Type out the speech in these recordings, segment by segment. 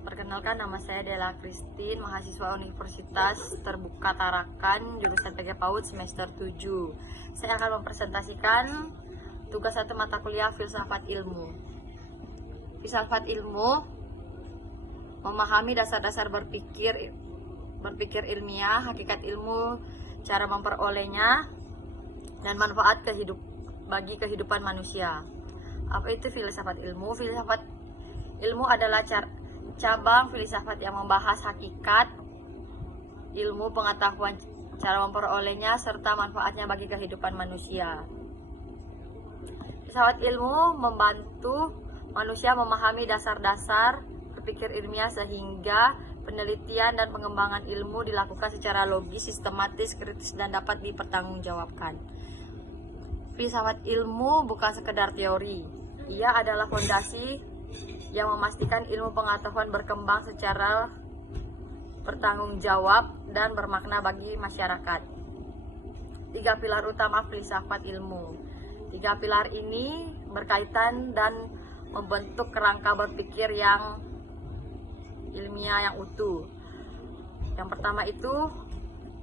Perkenalkan, nama saya Della Christine, mahasiswa Universitas Terbuka Tarakan, jurusan PG PAUD semester 7. Saya akan mempresentasikan tugas 1 mata kuliah Filsafat Ilmu. Filsafat ilmu memahami dasar-dasar berpikir ilmiah, hakikat ilmu, cara memperolehnya, dan manfaat bagi kehidupan manusia. Apa itu filsafat ilmu? Filsafat ilmu adalah cabang filsafat yang membahas hakikat ilmu, pengetahuan, cara memperolehnya, serta manfaatnya bagi kehidupan manusia. Filsafat ilmu membantu manusia memahami dasar-dasar berpikir ilmiah sehingga penelitian dan pengembangan ilmu dilakukan secara logis, sistematis, kritis, dan dapat dipertanggungjawabkan. Filsafat ilmu bukan sekedar teori. Ia adalah fondasi yang memastikan ilmu pengetahuan berkembang secara bertanggung jawab dan bermakna bagi masyarakat. 3 pilar utama filsafat ilmu. 3 pilar ini berkaitan dan membentuk kerangka berpikir yang ilmiah yang utuh. Yang pertama itu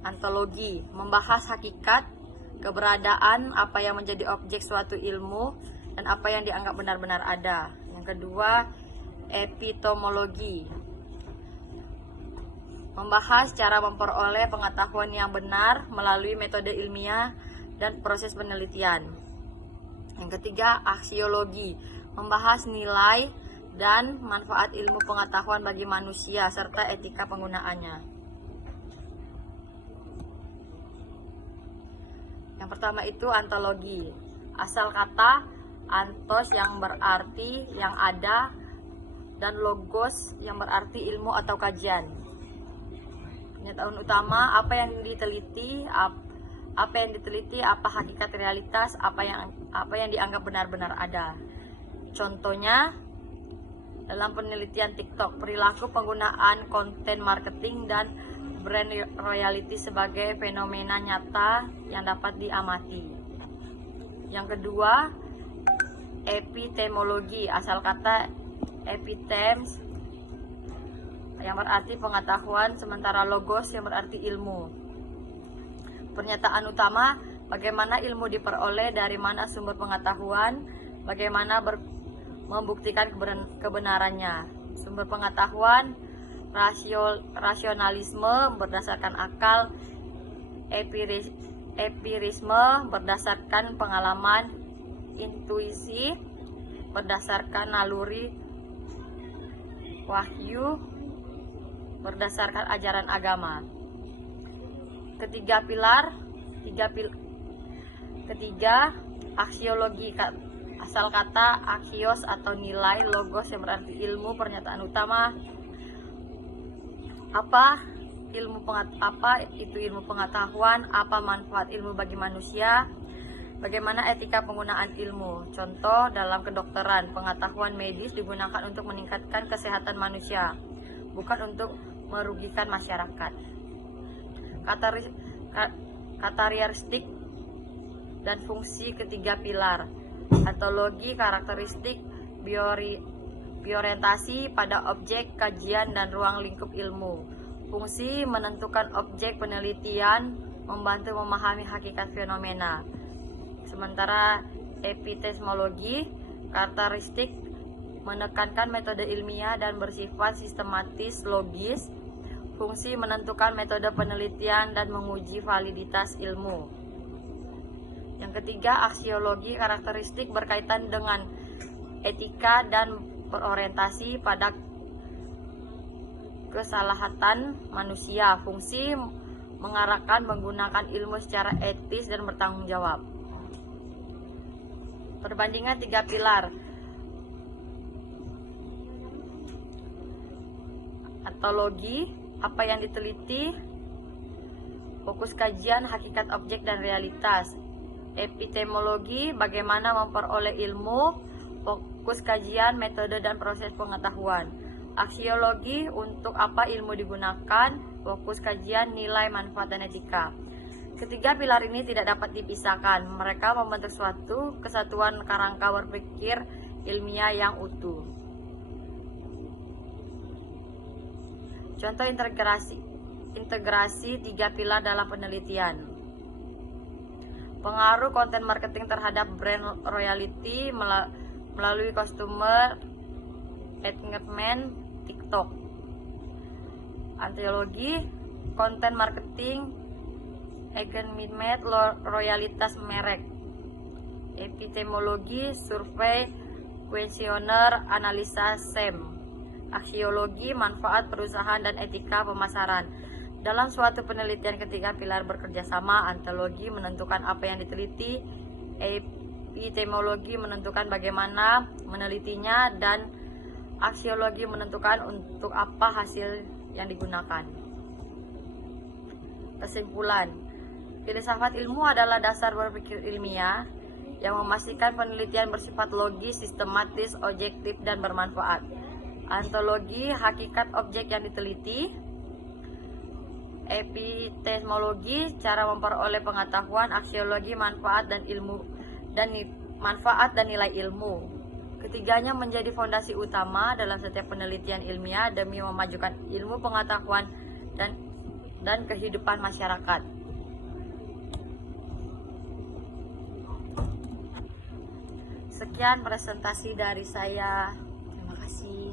ontologi, membahas hakikat, keberadaan, apa yang menjadi objek suatu ilmu, dan apa yang dianggap benar-benar ada. Yang kedua, epistemologi, membahas cara memperoleh pengetahuan yang benar melalui metode ilmiah dan proses penelitian. Yang ketiga, aksiologi, membahas nilai dan manfaat ilmu pengetahuan bagi manusia serta etika penggunaannya. Yang pertama itu ontologi, asal kata antos yang berarti yang ada, dan logos yang berarti ilmu atau kajian. Pernyataan utama, apa yang diteliti, apa hakikat realitas, apa yang dianggap benar-benar ada. Contohnya dalam penelitian TikTok, perilaku penggunaan konten marketing dan brand royalty sebagai fenomena nyata yang dapat diamati. Yang kedua, epistemologi, asal kata epistemes yang berarti pengetahuan, sementara logos yang berarti ilmu. Pernyataan utama, bagaimana ilmu diperoleh, dari mana sumber pengetahuan, bagaimana membuktikan kebenarannya. Sumber pengetahuan, rasionalisme berdasarkan akal, empirisme berdasarkan pengalaman, intuisi berdasarkan naluri, wahyu berdasarkan ajaran agama. Ketiga, aksiologi, asal kata aksios atau nilai, logos yang berarti ilmu. Pernyataan utama, apa itu ilmu pengetahuan, apa manfaat ilmu bagi manusia, bagaimana etika penggunaan ilmu. Contoh dalam kedokteran, pengetahuan medis digunakan untuk meningkatkan kesehatan manusia, bukan untuk merugikan masyarakat. Karakteristik dan fungsi ketiga pilar. Ontologi, karakteristik, berorientasi pada objek kajian dan ruang lingkup ilmu. Fungsi, menentukan objek penelitian, membantu memahami hakikat fenomena. Sementara epistemologi, karakteristik, menekankan metode ilmiah dan bersifat sistematis, logis. Fungsi, menentukan metode penelitian dan menguji validitas ilmu. Yang ketiga, aksiologi, karakteristik, berkaitan dengan etika dan berorientasi pada keselahatan manusia. Fungsi, mengarahkan menggunakan ilmu secara etis dan bertanggung jawab. Perbandingan 3 pilar. Ontologi, apa yang diteliti, fokus kajian, hakikat objek dan realitas. Epistemologi, bagaimana memperoleh ilmu, fokus kajian, metode dan proses pengetahuan. Aksiologi, untuk apa ilmu digunakan, fokus kajian, nilai, manfaat, dan etika. Ketiga pilar ini tidak dapat dipisahkan. Mereka membentuk suatu kesatuan kerangka berpikir ilmiah yang utuh. Contoh integrasi 3 pilar dalam penelitian. Pengaruh konten marketing terhadap brand royalty melalui customer engagement TikTok. Antiologi konten marketing engagement royalitas merek. Epistemologi survei kuesioner analisa SEM. Aksiologi manfaat perusahaan dan etika pemasaran. Dalam suatu penelitian ketiga pilar bekerja sama, antologi menentukan apa yang diteliti, epistemologi menentukan bagaimana menelitinya, dan aksiologi menentukan untuk apa hasil yang digunakan. Kesimpulan, filsafat ilmu adalah dasar berpikir ilmiah yang memastikan penelitian bersifat logis, sistematis, objektif, dan bermanfaat. Antologi hakikat objek yang diteliti. Epistemologi cara memperoleh pengetahuan. Aksiologi manfaat dan nilai ilmu. Ketiganya menjadi fondasi utama dalam setiap penelitian ilmiah demi memajukan ilmu pengetahuan dan kehidupan masyarakat. Sekian presentasi dari saya. Terima kasih.